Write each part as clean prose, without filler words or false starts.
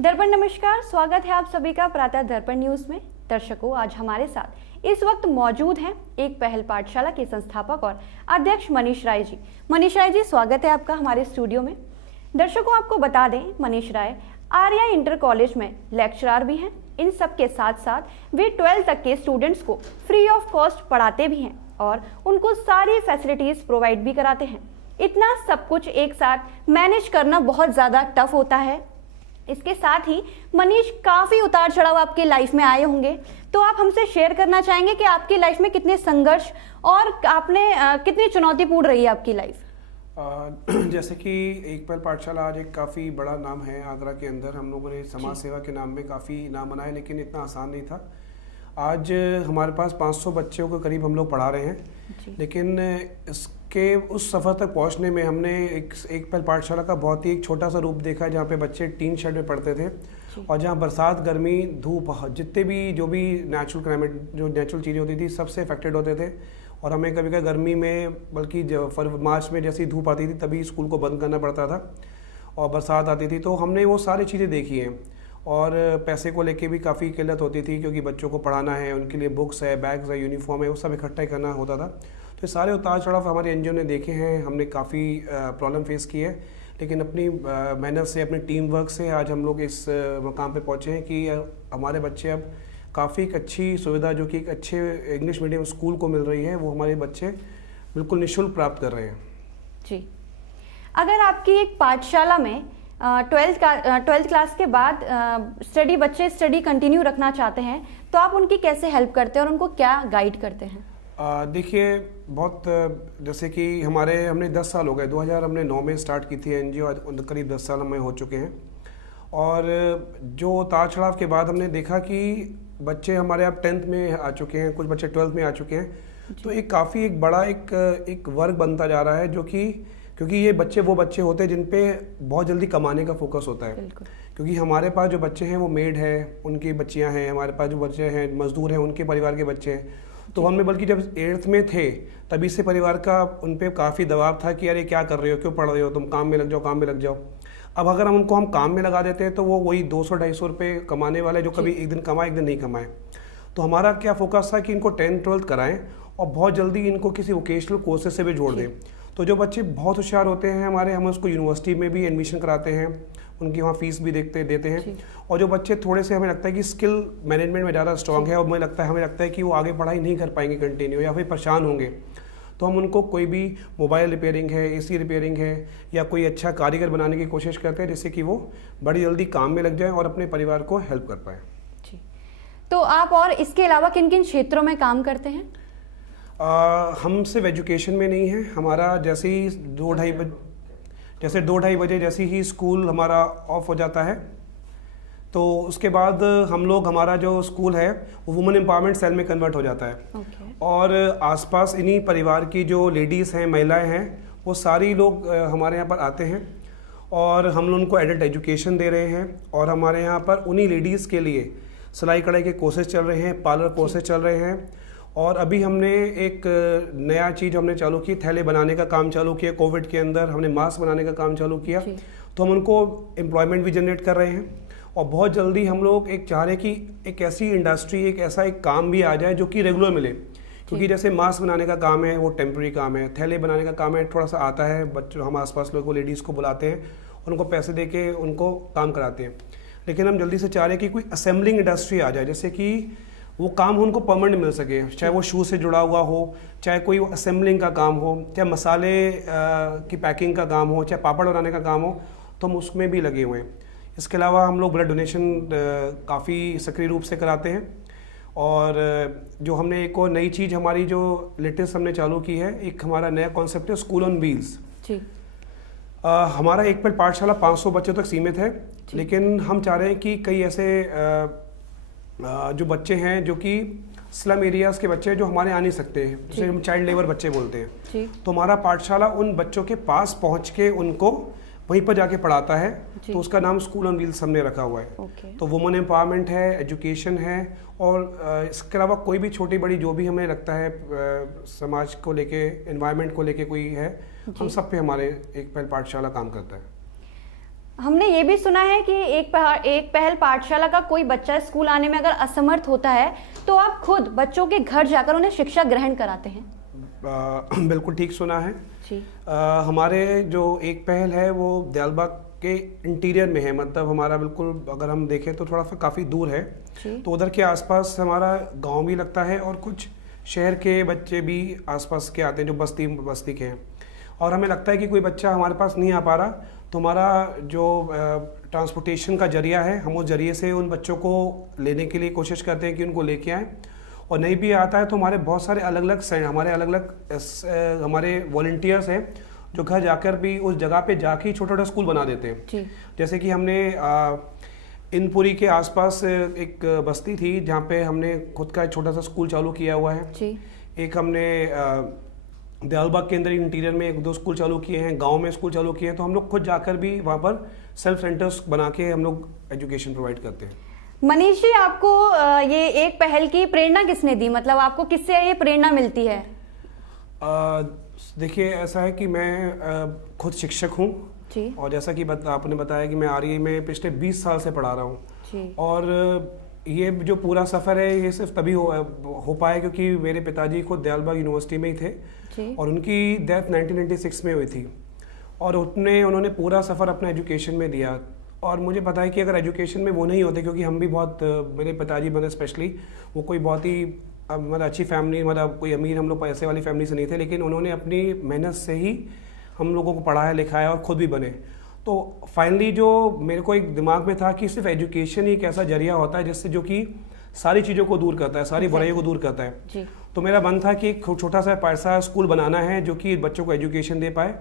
दर्पण नमस्कार, स्वागत है आप सभी का प्रातः दर्पण न्यूज में। दर्शकों, आज हमारे साथ इस वक्त मौजूद हैं एक पहल पाठशाला के संस्थापक और अध्यक्ष मनीष राय जी। मनीष राय जी, स्वागत है आपका हमारे स्टूडियो में। दर्शकों, आपको बता दें, मनीष राय आर्या इंटर कॉलेज में लेक्चरर भी हैं। इन सब के साथ साथ वे 12th तक के स्टूडेंट्स को फ्री ऑफ कॉस्ट पढ़ाते भी हैं और उनको सारी फैसिलिटीज प्रोवाइड भी कराते हैं। इतना सब कुछ एक साथ मैनेज करना बहुत ज़्यादा टफ होता है। इसके साथ ही मनीष, काफ़ी उतार चढ़ाव आपके लाइफ में आए होंगे, तो आप हमसे शेयर करना चाहेंगे कि आपकी लाइफ में कितने संघर्ष और आपने कितनी चुनौतीपूर्ण रही है आपकी लाइफ। जैसे कि एक पहल पाठशाला आज एक काफ़ी बड़ा नाम है आगरा के अंदर। हम लोगों ने समाज सेवा के नाम में काफ़ी नाम बनाए, लेकिन इतना आसान नहीं था। आज हमारे पास 500 बच्चों के करीब हम लोग पढ़ा रहे हैं, लेकिन इसके उस सफ़र तक पहुंचने में हमने एक पहल पाठशाला का बहुत ही एक छोटा सा रूप देखा, जहां पे बच्चे टीन शेड में पढ़ते थे और जहां बरसात, गर्मी, धूप, जितने भी जो भी नेचुरल क्लाइमेट, जो नेचुरल चीज़ें होती थी, सबसे अफेक्टेड होते थे। और हमें कभी कभी गर्मी में, बल्कि मार्च में जैसी धूप आती थी तभी स्कूल को बंद करना पड़ता था, और बरसात आती थी। तो हमने वो सारी चीज़ें देखी हैं। और पैसे को लेके भी काफ़ी किल्लत होती थी, क्योंकि बच्चों को पढ़ाना है, उनके लिए बुक्स है, बैग्स है, यूनिफॉर्म है, वो सब इकट्ठा ही करना होता था। तो ये सारे उतार चढ़ाव हमारे एनजीओ ने देखे हैं। हमने काफ़ी प्रॉब्लम फेस की है, लेकिन अपनी मेहनत से, अपनी टीम वर्क से आज हम लोग इस मकाम पे पहुँचे हैं कि हमारे बच्चे अब काफ़ी एक अच्छी सुविधा, जो कि एक अच्छे इंग्लिश मीडियम स्कूल को मिल रही है, वो हमारे बच्चे बिल्कुल निःशुल्क प्राप्त कर रहे हैं। जी, अगर आपकी एक पाठशाला में 12th क्लास के बाद बच्चे स्टडी कंटिन्यू रखना चाहते हैं, तो आप उनकी कैसे हेल्प करते हैं और उनको क्या गाइड करते हैं? देखिए, बहुत जैसे कि हमने 10 साल हो गए, 2009 में स्टार्ट की थी एनजीओ, करीब 10 साल हमें हो चुके हैं। और जो उतार चढ़ाव के बाद हमने देखा कि बच्चे हमारे अब 10th में आ चुके हैं, कुछ बच्चे 12th में आ चुके हैं, तो एक काफ़ी एक बड़ा एक वर्ग बनता जा रहा है, जो कि क्योंकि ये बच्चे वो बच्चे होते हैं जिन पे बहुत जल्दी कमाने का फोकस होता है। क्योंकि हमारे पास जो बच्चे हैं वो मेड है, उनकी बच्चियां हैं, हमारे पास जो बच्चे हैं मजदूर हैं, उनके परिवार के बच्चे हैं। तो हमने बल्कि जब 8th में थे तभी से परिवार का उन पे काफ़ी दबाव था कि अरे क्या कर रहे हो, क्यों पढ़ रहे हो, तुम काम में लग जाओ, काम में लग जाओ। अब अगर हम काम में लगा देते हैं तो वो वही 200-250 रुपये कमाने वाले, जो कभी एक दिन कमाए एक दिन नहीं कमाए। तो हमारा क्या फोकस था कि इनको 10th-12th कराएं और बहुत जल्दी इनको किसी वोकेशनल कोर्सेज से भी जोड़ दें। तो जो बच्चे बहुत होशियार होते हैं हमारे, हम उसको यूनिवर्सिटी में भी एडमिशन कराते हैं, उनकी वहाँ फीस भी देते हैं। और जो बच्चे थोड़े से हमें लगता है कि स्किल मैनेजमेंट में ज़्यादा स्ट्रांग है और हमें लगता है कि वो आगे पढ़ाई नहीं कर पाएंगे कंटिन्यू, या फिर परेशान होंगे, तो हम उनको कोई भी मोबाइल रिपेयरिंग है, एसी रिपेयरिंग है, या कोई अच्छा कारीगर बनाने की कोशिश करते हैं, जिससे कि वो बड़ी जल्दी काम में लग जाए और अपने परिवार को हेल्प कर पाए। जी, तो आप और इसके अलावा किन किन क्षेत्रों में काम करते हैं? हम सिर्फ एजुकेशन में नहीं है। हमारा जैसे ही 2-2:30 बजे जैसे ही स्कूल हमारा ऑफ हो जाता है, तो उसके बाद हमारा जो स्कूल है वो वुमेन एम्पावरमेंट सेल में कन्वर्ट हो जाता है। और आसपास इन्हीं परिवार की जो लेडीज़ हैं, महिलाएं हैं, वो सारी लोग हमारे यहाँ पर आते हैं और हम लोग उनको एडल्ट एजुकेशन दे रहे हैं। और हमारे यहाँ पर उन्हीं लेडीज़ के लिए सिलाई कढ़ाई के कोर्सेज चल रहे हैं, पार्लर कोर्सेज चल रहे हैं। और अभी हमने एक नया चीज़ हमने चालू की, थैले बनाने का काम चालू किया। कोविड के अंदर हमने मास्क बनाने का काम चालू किया, तो हम उनको एम्प्लॉयमेंट भी जनरेट कर रहे हैं। और बहुत जल्दी हम लोग चाह रहे हैं कि एक ऐसी इंडस्ट्री, एक ऐसा एक काम भी आ जाए जो कि रेगुलर मिले। क्योंकि जैसे मास्क बनाने का काम है वो टेम्प्रेरी काम है, थैले बनाने का काम है थोड़ा सा आता है, बच्चों हम आसपास लोगों को, लेडीज़ को बुलाते हैं, उनको पैसे दे के उनको काम कराते हैं। लेकिन हम जल्दी से चाह रहे हैं कि कोई असेंबलिंग इंडस्ट्री आ जाए, जैसे कि वो काम उनको परमानेंट मिल सके, चाहे वो शू से जुड़ा हुआ हो, चाहे कोई असेंबलिंग का काम हो, चाहे मसाले की पैकिंग का काम हो, चाहे पापड़ बनाने का काम हो, तो हम उसमें भी लगे हुए हैं। इसके अलावा हम लोग ब्लड डोनेशन काफ़ी सक्रिय रूप से कराते हैं। और जो हमने एक और नई चीज़ हमारी जो लेटेस्ट हमने चालू की है, एक हमारा नया कॉन्सेप्ट है स्कूल ऑन व्हील्स। हमारा एक पहल पाठशाला 500 बच्चों तक सीमित है, लेकिन हम चाह रहे हैं कि कई ऐसे जो बच्चे हैं जो कि स्लम एरियाज़ के बच्चे हैं, जो हमारे आ नहीं सकते हैं, जिसे हम चाइल्ड लेबर बच्चे बोलते हैं, तो हमारा पाठशाला उन बच्चों के पास पहुंच के उनको वहीं पर जाके पढ़ाता है। तो उसका नाम स्कूल ऑन व्हील्स हमने रखा हुआ है। तो वुमेन एम्पावरमेंट है, एजुकेशन है, और इसके अलावा कोई भी छोटी बड़ी जो भी हमें लगता है समाज को लेके, एनवायरनमेंट को लेके कोई है, हम सब पे हमारे एक पहल पाठशाला काम करता है। हमने ये भी सुना है कि एक पहल पाठशाला का कोई बच्चा स्कूल आने में अगर असमर्थ होता है तो आप खुद बच्चों के घर जाकर उन्हें शिक्षा ग्रहण कराते हैं। बिल्कुल ठीक सुना है जी। हमारे जो एक पहल है वो दयालबाग के इंटीरियर में है, मतलब हमारा बिल्कुल अगर हम देखें तो थोड़ा सा काफ़ी दूर है। तो उधर के आसपास हमारा गांव भी लगता है और कुछ शहर के बच्चे भी आसपास के आते हैं जो बस्ती के हैं। और हमें लगता है कि कोई बच्चा हमारे पास नहीं आ पा रहा तो हमारा जो ट्रांसपोर्टेशन का जरिया है, हम उस जरिए से उन बच्चों को लेने के लिए कोशिश करते हैं कि उनको लेके आएँ। और नहीं भी आता है तो हमारे बहुत सारे हमारे वॉलंटियर्स हैं जो घर जाकर भी उस जगह पे जाके छोटा छोटा स्कूल बना देते हैं। जैसे कि हमने इनपुरी के आसपास एक बस्ती थी जहाँ पे हमने खुद का एक छोटा सा स्कूल चालू किया हुआ है जी। एक हमने दयालबाग के अंदर इंटीरियर में 1-2 स्कूल चालू किए हैं, गांव में स्कूल चालू किए हैं। तो हम लोग खुद जाकर भी वहाँ पर सेल्फ सेंटर्स बना के हम लोग एजुकेशन प्रोवाइड करते हैं। मनीष जी, आपको ये एक पहल की प्रेरणा किसने दी, मतलब आपको किससे ये प्रेरणा मिलती है? देखिए, ऐसा है कि मैं खुद शिक्षक हूँ और जैसा कि आपने बताया कि मैं REI में पिछले 20 साल से पढ़ा रहा हूँ। और ये जो पूरा सफ़र है ये सिर्फ तभी हो पाया क्योंकि मेरे पिताजी खुद दयालबाग यूनिवर्सिटी में ही थे और उनकी डेथ 1996 में हुई थी। और उन्होंने पूरा सफ़र अपना एजुकेशन में दिया। और मुझे पता है कि अगर एजुकेशन में वो नहीं होते, क्योंकि हम भी बहुत, मेरे पिताजी बने स्पेशली, वो कोई बहुत ही मतलब अच्छी फैमिली, मतलब कोई अमीर हम लोग पैसे वाली फैमिली से नहीं थे, लेकिन उन्होंने अपनी मेहनत से ही हम लोगों को पढ़ाया लिखाया और ख़ुद भी बने। तो फाइनली जो मेरे को एक दिमाग में था कि सिर्फ एजुकेशन ही एक ऐसा जरिया होता है जिससे जो कि सारी चीज़ों को दूर करता है, सारी बुराइयों को दूर करता है। तो मेरा मन था कि एक छोटा सा पैसा स्कूल बनाना है जो कि बच्चों को एजुकेशन दे पाए।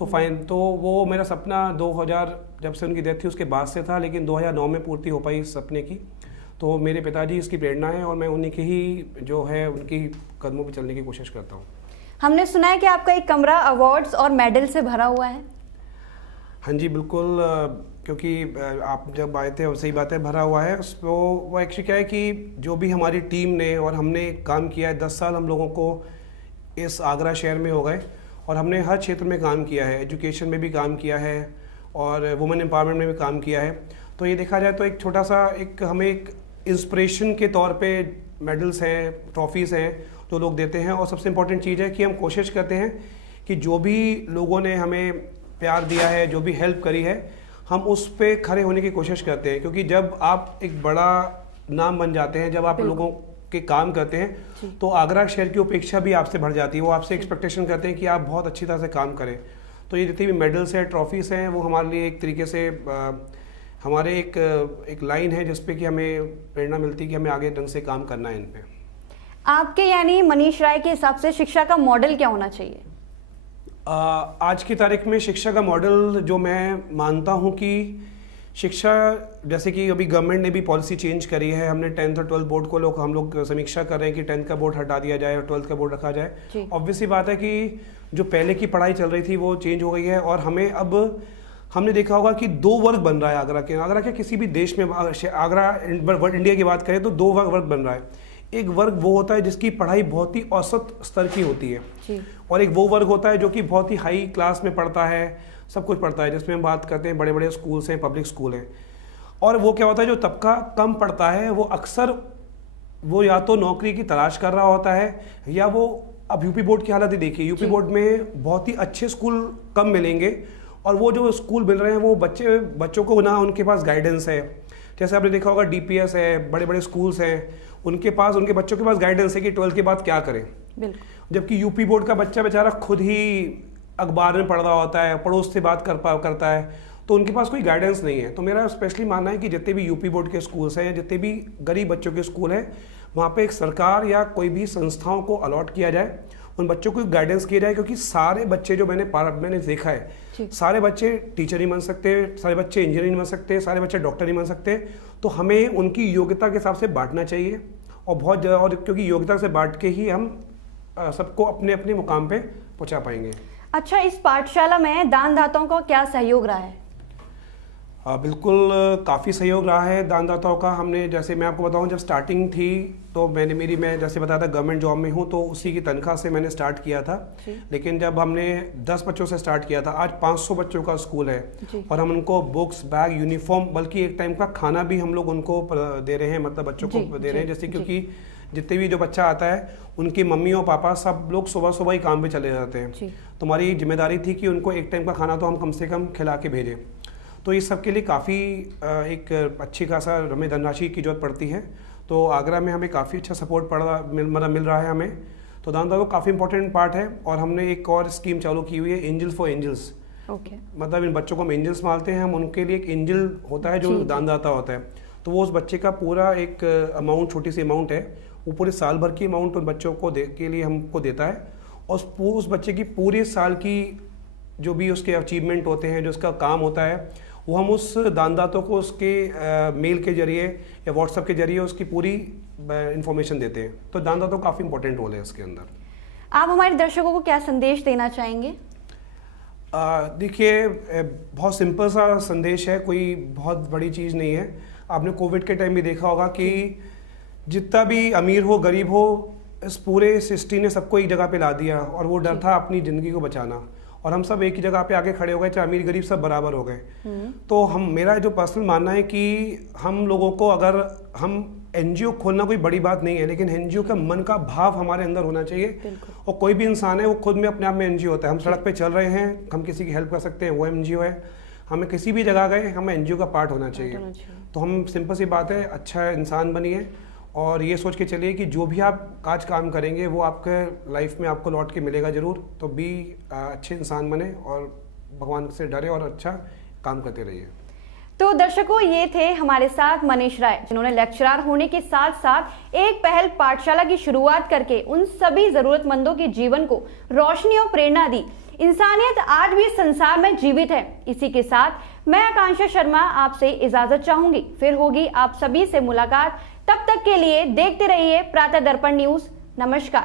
तो वो मेरा सपना 2000 जब से उनकी डेथ थी उसके बाद से था, लेकिन 2009 में पूर्ति हो पाई इस सपने की। तो मेरे पिताजी इसकी प्रेरणा है और मैं उन्हीं की ही जो है उनकी कदमों पे चलने की कोशिश करता हूँ। हमने सुना है कि आपका एक कमरा अवार्ड्स और मेडल से भरा हुआ है। हाँ जी बिल्कुल, क्योंकि आप जब आए थे सही बात है, भरा हुआ है। उसको वो एक्चुअली क्या है कि जो भी हमारी टीम ने और हमने काम किया है, 10 साल हम लोगों को इस आगरा शहर में हो गए और हमने हर क्षेत्र में काम किया है, एजुकेशन में भी काम किया है और वुमेन एम्पावरमेंट में भी काम किया है। तो ये देखा जाए तो एक छोटा सा हमें एक इंस्पिरेशन के तौर पे मेडल्स हैं, ट्रॉफीज़ हैं जो लोग देते हैं। और सबसे इम्पोर्टेंट चीज़ है कि हम कोशिश करते हैं कि जो भी लोगों ने हमें प्यार दिया है, जो भी हेल्प करी है, हम उस पे खड़े होने की कोशिश करते हैं। क्योंकि जब आप एक बड़ा नाम बन जाते हैं, जब आप लोगों के काम करते हैं, तो आगरा शहर की अपेक्षा भी आपसे बढ़ जाती है। वो आपसे एक्सपेक्टेशन करते हैं कि आप बहुत अच्छी तरह से काम करें। तो ये जितनी भी मेडल्स हैं, ट्रॉफीज़ हैं, वो हमारे लिए एक तरीके से हमारे एक लाइन है जिसपे कि हमें प्रेरणा मिलती है कि हमें आगे ढंग से काम करना है इन पे। आपके यानी मनीष राय के हिसाब से शिक्षा का मॉडल क्या होना चाहिए? आज की तारीख में शिक्षा का मॉडल जो मैं मानता हूँ कि शिक्षा, जैसे कि अभी गवर्नमेंट ने भी पॉलिसी चेंज करी है। हमने 10th और 12th बोर्ड को हम लोग समीक्षा कर रहे हैं कि 10th का बोर्ड हटा दिया जाए और 12th का बोर्ड रखा जाए। ऑब्वियसली बात है कि जो पहले की पढ़ाई चल रही थी वो चेंज हो गई है और हमने देखा होगा कि 2 वर्ग बन रहा है आगरा के किसी भी देश में। इंडिया की बात करें तो 2 वर्ग बन रहा है। एक वर्ग वो होता है जिसकी पढ़ाई बहुत ही औसत स्तर की होती है और एक वो वर्ग होता है जो कि बहुत ही हाई क्लास में पढ़ता है, सब कुछ पढ़ता है, जिसमें हम बात करते हैं बड़े बड़े स्कूल्स हैं, पब्लिक स्कूल हैं। और वो क्या होता है, जो तबका कम पढ़ता है वो अक्सर वो या तो नौकरी की तलाश कर रहा होता है या वो, अब यूपी बोर्ड की हालत ही देखिए, यूपी बोर्ड में बहुत ही अच्छे स्कूल कम मिलेंगे और वो जो स्कूल मिल रहे हैं वो बच्चों को ना उनके पास गाइडेंस है। जैसे आपने देखा होगा DPS है, बड़े बड़े स्कूल्स हैं, उनके बच्चों के पास गाइडेंस है कि 12th के बाद क्या करें। जबकि यूपी बोर्ड का बच्चा बेचारा खुद ही अखबार में पढ़ रहा होता है, पड़ोस से बात करता है, तो उनके पास कोई गाइडेंस नहीं है। तो मेरा स्पेशली मानना है कि जितने भी यूपी बोर्ड के स्कूल्स हैं, जितने भी गरीब बच्चों के स्कूल हैं, वहाँ पे एक सरकार या कोई भी संस्थाओं को अलॉट किया जाए, उन बच्चों को गाइडेंस किया जाए। क्योंकि सारे बच्चे जो मैंने देखा है, सारे बच्चे टीचर नहीं बन सकते, सारे बच्चे इंजीनियर नहीं बन सकते, सारे बच्चे डॉक्टर नहीं बन सकते। तो हमें उनकी योग्यता के हिसाब से बांटना चाहिए और बहुत ज़्यादा, और क्योंकि योग्यता से बांट के ही हम सबको अपने अपने मुकाम पे पहुंचा पाएंगे। अच्छा, इस पाठशाला में दानदाताओं का क्या सहयोग रहा है? बिल्कुल काफ़ी सहयोग रहा है दानदाताओं का। हमने, जैसे मैं आपको बताऊं, जब स्टार्टिंग थी तो मैं जैसे बताया था गवर्नमेंट जॉब में हूं, तो उसी की तनख्वाह से मैंने स्टार्ट किया था। लेकिन जब हमने 10 बच्चों से स्टार्ट किया था, आज 500 बच्चों का स्कूल है और हम उनको बुक्स, बैग, यूनिफॉर्म, बल्कि एक टाइम का खाना भी हम लोग उनको दे रहे हैं, मतलब बच्चों को दे रहे हैं। जैसे क्योंकि जितने भी जो बच्चा आता है उनकी मम्मी और पापा सब लोग सुबह सुबह ही काम पे चले जाते हैं, तो हमारी जिम्मेदारी थी कि उनको एक टाइम का खाना तो हम कम से कम खिला के भेजें। तो इस सब के लिए काफ़ी एक अच्छी खासा हमें धनराशि की जरूरत पड़ती है। तो आगरा में हमें काफ़ी अच्छा सपोर्ट मिल रहा है हमें। तो दानदाता काफ़ी इंपॉर्टेंट पार्ट है। और हमने एक और स्कीम चालू की हुई है, एंजल फॉर एंजल्स। मतलब इन बच्चों को हम एंजल्स मानते हैं, हम उनके लिए एक एंजल होता है जो दानदाता होता है। तो वो उस बच्चे का पूरा एक अमाउंट, छोटी सी अमाउंट है, वो पूरे साल भर की अमाउंट उन बच्चों को के लिए हमको देता है। और उस बच्चे की पूरे साल की जो भी उसके अचीवमेंट होते हैं, जो उसका काम होता है, वो हम उस दानदाता को उसके मेल के जरिए या व्हाट्सएप के जरिए उसकी पूरी इंफॉर्मेशन देते हैं। तो दानदाता को काफ़ी इंपॉर्टेंट रोल है इसके अंदर। आप हमारे दर्शकों को क्या संदेश देना चाहेंगे? देखिए, बहुत सिंपल सा संदेश है, कोई बहुत बड़ी चीज़ नहीं है। आपने कोविड के टाइम भी देखा होगा कि जितना भी अमीर हो, गरीब हो, इस पूरे सृष्टि ने सबको एक जगह पे ला दिया और वो डर था अपनी ज़िंदगी को बचाना, और हम सब एक ही जगह पे आके खड़े हो गए, चाहे अमीर गरीब सब बराबर हो गए। तो मेरा जो पर्सनल मानना है कि हम लोगों को, अगर हम एनजीओ खोलना कोई बड़ी बात नहीं है, लेकिन एनजीओ का मन का भाव हमारे अंदर होना चाहिए। और कोई भी इंसान है वो खुद में अपने आप में एनजीओ होता है। हम सड़क पे चल रहे हैं, हम किसी की हेल्प कर सकते हैं, वो एनजीओ है। हमें किसी भी जगह गए, हमें एनजीओ का पार्ट होना चाहिए। तो हम, सिंपल सी बात है, अच्छा इंसान बनिए और ये सोच के चलिए कि जो भी आप आज काम करेंगे वो आपके लाइफ में आपको लौट के मिलेगा ज़रूर। तो भी अच्छे इंसान बने और भगवान से डरे और अच्छा काम करते रहिए। तो दर्शकों, ये थे हमारे साथ मनीष राय, जिन्होंने लेक्चरर होने के साथ साथ एक पहल पाठशाला की शुरुआत करके उन सभी जरूरतमंदों के जीवन को रोशनी और प्रेरणा दी। इंसानियत आज भी संसार में जीवित है। इसी के साथ मैं आकांक्षा शर्मा आपसे इजाजत चाहूंगी, फिर होगी आप सभी से मुलाकात। तब तक के लिए देखते रहिए प्रातः दर्पण न्यूज। नमस्कार।